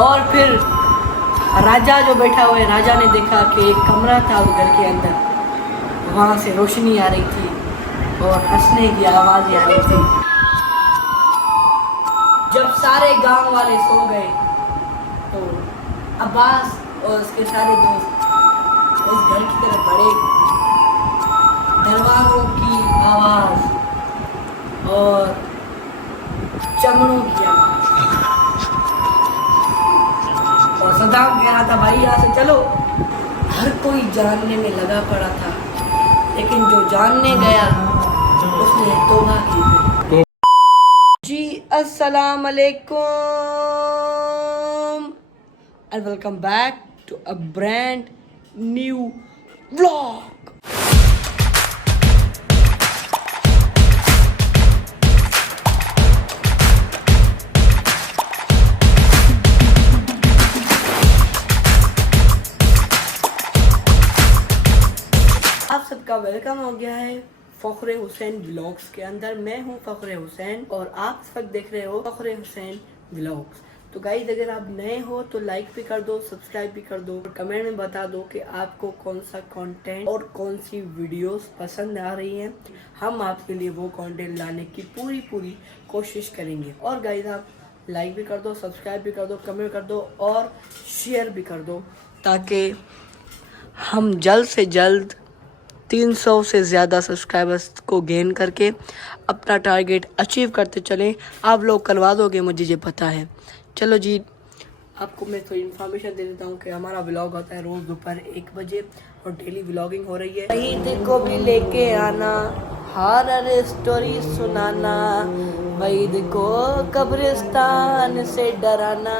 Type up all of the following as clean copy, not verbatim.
और फिर राजा जो बैठा हुआ है, राजा ने देखा कि एक कमरा था उस घर के अंदर, वहाँ से रोशनी आ रही थी और हंसने की आवाज़ें आ रही थी। जब सारे गांव वाले सो गए तो अब्बास और उसके सारे दोस्त उस घर की तरफ बढ़े। दरवाज़ों की आवाज़ और चमड़ों की आवाज़, और सदाम कह रहा था भाई यहाँ से चलो। हर कोई जानने में लगा पड़ा था, लेकिन जो जानने गया उसने तौबा की। जी अस्सलाम वालेकुम and welcome back to a brand new vlog. आप सबका वेलकम हो गया है फ़ख्र हुसैन व्लॉग्स के अंदर। मैं हूं फ़ख्र हुसैन और आप इस वक्त देख रहे हो फ़ख्र हुसैन व्लॉग्स। तो गाइस, अगर आप नए हो तो लाइक भी कर दो, सब्सक्राइब भी कर दो और कमेंट में बता दो कि आपको कौन सा कंटेंट और कौन सी वीडियोस पसंद आ रही हैं। हम आपके लिए वो कंटेंट लाने की पूरी कोशिश करेंगे। और गाइस, आप लाइक भी कर दो, सब्सक्राइब भी कर दो, कमेंट कर दो और शेयर भी कर दो, ताकि हम जल्द से जल्द 300 से ज़्यादा सब्सक्राइबर्स को गेन करके अपना टारगेट अचीव करते चलें। आप लोग करवा दोगे, मुझे ये पता है। चलो जी, आपको मैं थोड़ी इन्फॉर्मेशन दे देता हूँ कि हमारा व्लॉग होता है रोज़ दोपहर 1 बजे और डेली व्लॉगिंग हो रही है। ईद को भी लेके आना, हॉरर स्टोरी सुनाना, ईद को कब्रिस्तान से डराना।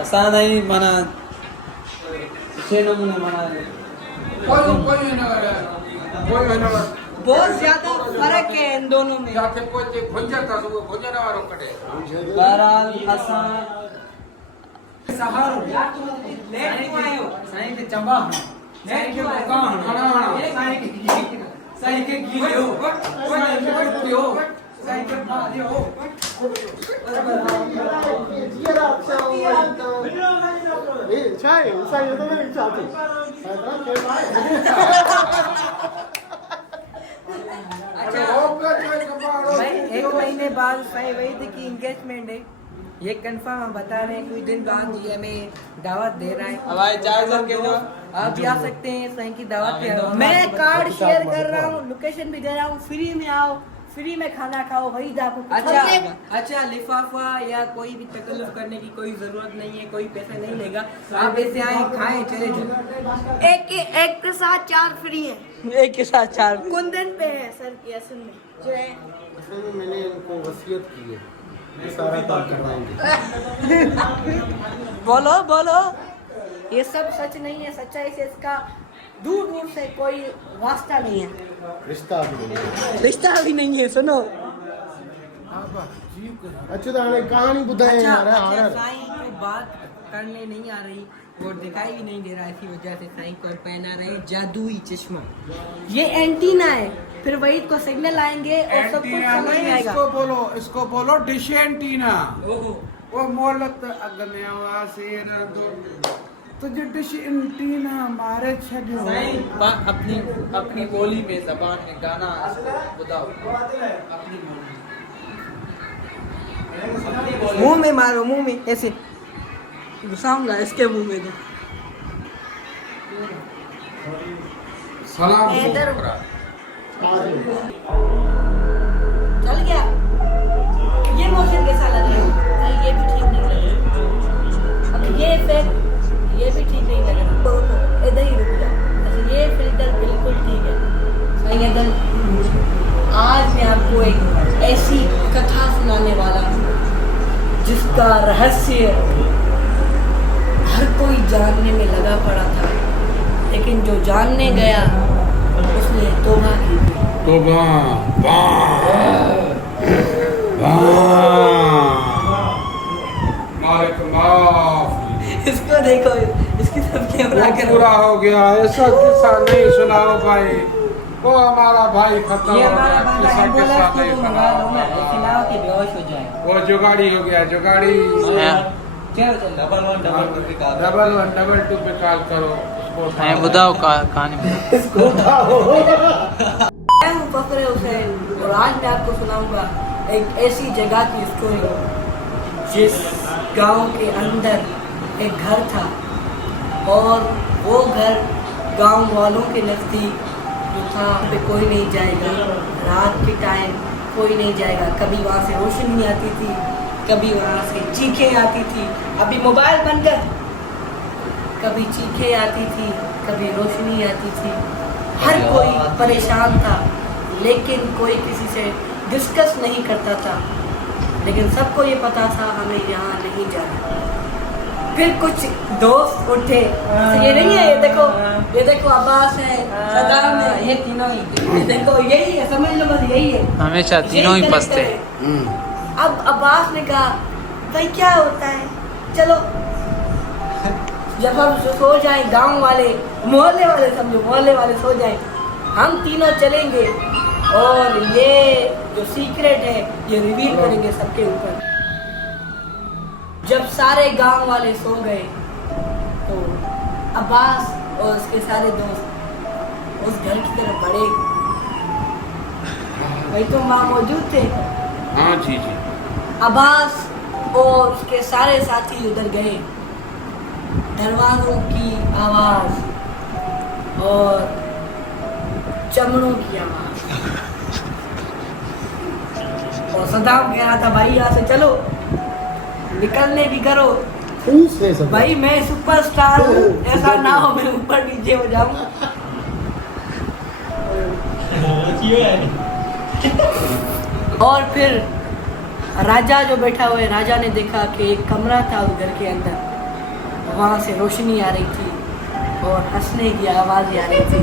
असा नाही म्हणा बहुत ज्यादा फर्क है इन दोनों में। बहरहाल असा भाई 1 महीने बाद साईं वहीद की एंगेजमेंट है, ये कंफर्म हम बता रहे हैं। कुछ दिन बाद जी हमें दावत दे रहा है। भाई 4000 के जो आप भी आ सकते हैं साईं की दावत पे। मैं कार्ड शेयर कर रहा हूँ, लोकेशन भी दे रहा हूँ। फ्री में आओ, फ्री में खाना खाओ, वही आपको अच्छा लिफाफा या कोई भी तकल्लुफ करने की कोई जरूरत नहीं है, कोई पैसा नहीं लेगा। आप ऐसे आए, खाएं, चले जाओ। एक के साथ 4 फ्री है। एक के साथ 4 कुंदन पे है सर की असल में जो है। मैंने इनको वसीयत की है, ये सारा काम करवाएंगे। बोलो ये सब सच नहीं है। सच्चाई से इसका दूर से कोई वास्ता नहीं है, रिश्ता भी नहीं है। सुनो, अच्छा तो कहानी बुधाए यार। साईं को बात करने नहीं आ रही और दिखाई भी नहीं दे रहा, इसी वजह से साईं को पहना रहे जादुई चश्मा। ये एंटीना है, फिर वही को सिग्नल आएंगे और सब कुछ समझ में आएगा। इसको बोलो डिश एंटीना। वो मोहलत अगने वासे न दो तुझे डिश एंटीना मारे छड़ो। अपनी बोली में, जबान में गाना बताओ। मुंह में मारो, मुंह में ऐसे घुसाऊंगा इसके मुंह में। तो सलाम चल गया। ये मोशन कैसा लग रहा है? ये भी ठीक नहीं लग रहा। अब ये फिर ये भी ठीक नहीं लग रहा, इधर ही रुक जाओ। अच्छा, ये फिल्टर बिल्कुल ठीक है। सही है। आज मैं आपको एक ऐसी कथा सुनाने वाला हूँ जिसका रहस्य हर कोई जानने में लगा पड़ा था, लेकिन जो जानने गया उसने तौबा की। मालिक माफ इसको देखो, इसकी सब कैमरा वो करो। पूरा हो गया, ऐसा किस्सा नहीं सुनाओ भाई। वो हमारा भाई खत्म ये हो हमारा गया, बंदा किस्सा एम्बुलेंस किस्सा को नहीं तो मंगा लो ना, सुनाओ। खिलाओ के बेहोश हो जाए। वो जुगाड़ी हो गया, जुगाड़ी। चलो चलो डबल 1 डबल 2 पे कॉल डबल 1 डबल 2 पे कॉल करो उसको उठाओ। मैं बुदाओ कहानी मैं हूँ फखरे हुसैन और आज मैं आपको सुनाऊंगा एक ऐसी जगह की स्टोरी जिस गांव के अंदर एक घर था और वो घर गांव वालों के नज़दीक जो था पे कोई नहीं जाएगा, रात के टाइम कोई नहीं जाएगा। कभी वहाँ से रोशनी नहीं आती थी, कभी वहाँ से चीखें आती थी, अभी मोबाइल बनकर कभी चीखें आती थी, कभी रोशनी आती थी। हर कोई परेशान था लेकिन कोई किसी से डिस्कस नहीं करता था, लेकिन सबको ये पता था हमें यहाँ नहीं जाना। फिर कुछ दोस्त उठे, ये नहीं है, ये देखो अब्बास है, सदाम है, ये तीनों ही, ये देखो यही है, समझ लो बस यही है, हमेशा तीनों ही यही फंसते कनेक्टर है। अब अब्बास ने कहा भाई क्या होता है, चलो जब हम सो जाएं, गांव वाले मोहल्ले वाले, समझो मोहल्ले वाले सो जाएं, हम तीनों चलेंगे और ये जो सीक्रेट है ये रिवील करेंगे सबके ऊपर। जब सारे गांव वाले सो गए तो अब्बास और उसके सारे दोस्त उस घर की तरफ बढ़े। भाई तुम वहाँ मौजूद थे? हाँ जी जी। अब्बास और उसके सारे साथी उधर गए। दरवाजों की आवाज और चमड़ों की आवाज और सदाम कह रहा था भाई यहाँ से चलो, निकलने की करो से सब भाई, मैं सुपरस्टार हूँ, ऐसा ना हो मैं ऊपर नीचे हो जाऊं। और फिर राजा जो बैठा हुआ है, राजा ने देखा कि एक कमरा था उस घर के अंदर, वहाँ से रोशनी आ रही थी और हंसने की आवाज़ आ रही थी।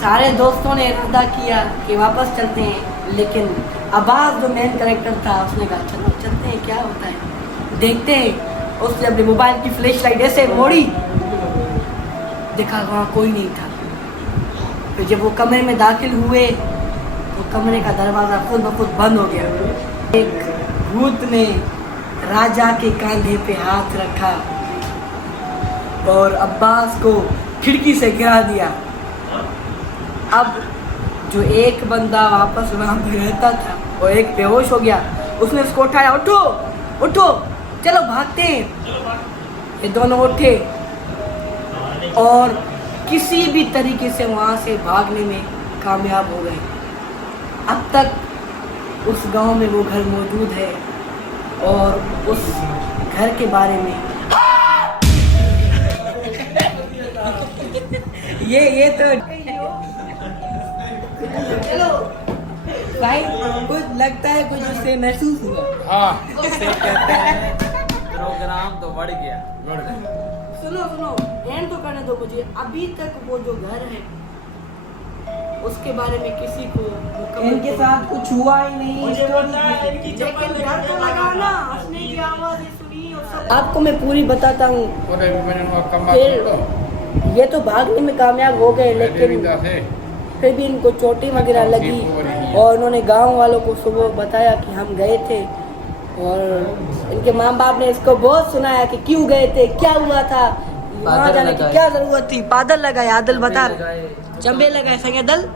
सारे दोस्तों ने इरादा किया कि वापस चलते हैं, लेकिन अब्बास जो मेन कैरेक्टर था उसने कहा चलो चलते हैं, क्या होता है देखते हैं। उसने अपने मोबाइल की फ्लैश लाइट ऐसे मोड़ी, देखा वहाँ कोई नहीं था। फिर जब वो कमरे में दाखिल हुए तो कमरे का दरवाज़ा खुद ब खुद बंद हो गया। एक भूत ने राजा के कंधे पे हाथ रखा और अब्बास को खिड़की से गिरा दिया। अब जो एक बंदा वापस वहाँ पे रहता था और एक बेहोश हो गया, उसने उसको उठाया, उठो उठो चलो भागते हैं। ये दोनों उठे और किसी भी तरीके से वहाँ से भागने में कामयाब हो गए। अब तक उस गांव में वो घर मौजूद है और उस घर के बारे में ये तो चलो भाई, कुछ लगता है कुछ उससे महसूस हुआ। हाँ प्रोग्राम तो बढ़ गया। सुनो सुनो, एंड तो करने दो मुझे। अभी तक वो जो घर है उसके बारे में किसी को इनके साथ कुछ हुआ ही नहीं, लेकिन डर तो लगा ना, हंसने की आवाज़ सुनी और सब। आपको मैं पूरी बताता हूँ। फिर ये तो भागने में कामयाब हो गए, लेकिन फिर भी इनको चोटें वगैरह लगी और उन्होंने गांव वालों को सुबह बताया कि हम गए थे। और इनके माँ बाप ने इसको बहुत सुनाया कि क्यों गए थे, क्या हुआ था, वहाँ जाने की क्या जरूरत थी। बादल लगाए, आदल बता, चंबे लगाए, संगे दल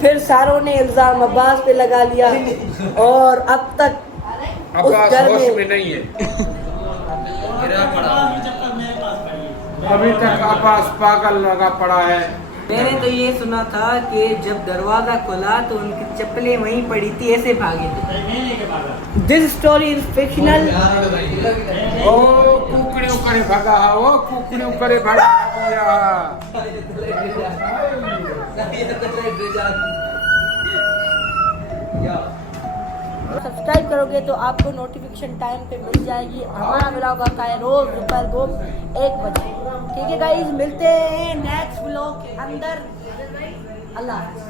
फिर सारों ने इल्जाम अब्बास पे लगा लिया और अब तक उस घर में नहीं है। अभी तक अब्बास पागल लगा पड़ा है। मैंने तो ये सुना था कि जब दरवाजा खुला तो उनकी चप्पलें वहीं पड़ी थी, ऐसे भागे थे। This story is fictional. ओ कुकड़ियों करे भागा, ओ कुकड़ियों करे भागा। सब्सक्राइब करोगे तो आपको नोटिफिकेशन टाइम पे मिल जाएगी। हमारा व्लॉग आता है रोज दोपहर को 1 बजे। ठीक है गाइस, मिलते हैं नेक्स्ट व्लॉग के अंदर। अल्लाह हाफ़िज़।